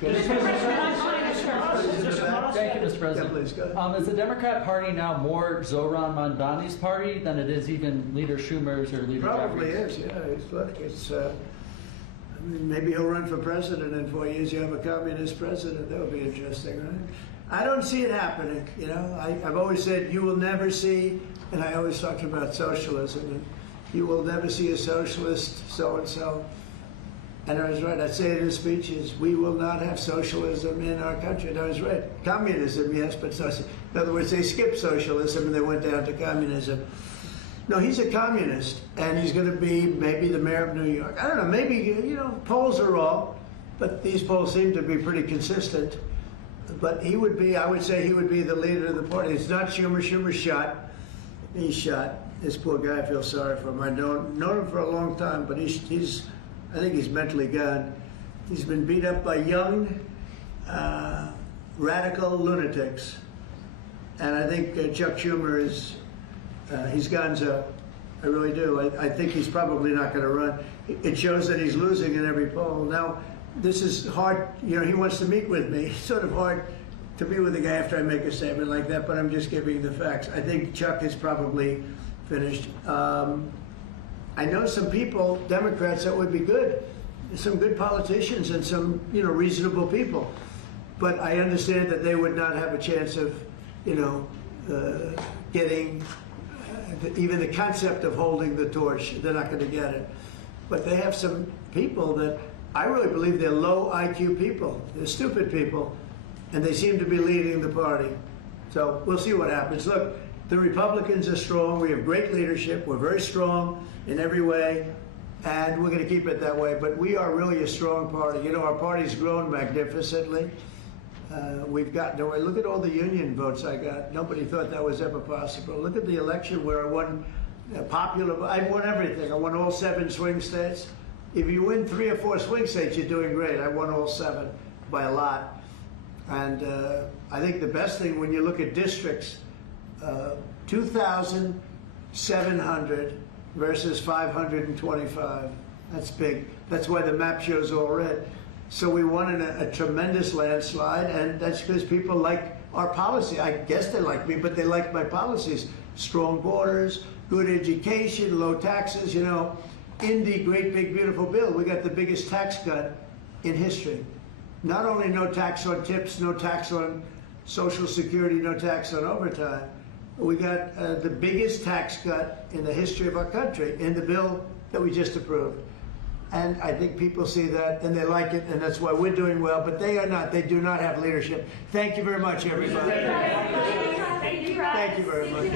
Thank you, Mr. President. Yeah, please, go ahead. Is the Democrat Party now more Zohran Mamdani's party than it is even Leader Schumer's or Leader Probably Jeffries'? is, yeah. I mean, maybe he'll run for president in 4 years. You have a communist president. That would be interesting, right? I don't see it happening. You know, I've always said you will never see, and I always talk about socialism, and you will never see a socialist so-and-so. And I was right. I say it in speeches. We will not have socialism in our country. And I was right. Communism, yes, but socialism. In other words, they skipped socialism and they went down to communism. No, he's a communist, and he's going to be maybe the mayor of New York. I don't know. Maybe, you know, polls are wrong, but these polls seem to be pretty consistent. But he would be, I would say he would be the leader of the party. It's not Schumer. Schumer's shot. He's shot. This poor guy, I feel sorry for him. I've known him for a long time, but I think he's mentally gone. He's been beat up by young, radical lunatics. And I think Chuck Schumer is, he's gonzo. I really do. I think he's probably not going to run. It shows that he's losing in every poll. Now, this is hard. You know, he wants to meet with me. It's sort of hard to meet with a guy after I make a statement like that, but I'm just giving the facts. I think Chuck is probably finished. I know some people, Democrats, that would be good. Some good politicians and some, you know, reasonable people. But I understand that they would not have a chance of, you know, getting even the concept of holding the torch. They're not going to get it. But they have some people that I really believe they're low IQ people. They're stupid people. And they seem to be leading the party. So we'll see what happens. Look, the Republicans are strong. We have great leadership. We're very strong in every way, and we're going to keep it that way. But we are really a strong party. You know, our party's grown magnificently. We've gotten away. Look at all the union votes I got. Nobody thought that was ever possible. Look at the election where I won I won everything. I won all 7 swing states. If you win 3 or 4 swing states, you're doing great. I won all 7 by a lot. And I think the best thing when you look at districts, 2,700 versus 525. That's big. That's why the map shows all red. So we won in a tremendous landslide, and that's because people like our policy. I guess they like me, but they like my policies. Strong borders, good education, low taxes. You know, in the great big beautiful bill, we got the biggest tax cut in history. Not only no tax on tips, no tax on Social Security, no tax on overtime, we got the biggest tax cut in the history of our country in the bill that we just approved. And I think people see that and they like it, and that's why we're doing well, but they are not. They do not have leadership. Thank you very much, everybody. Thank you, Thank you very much.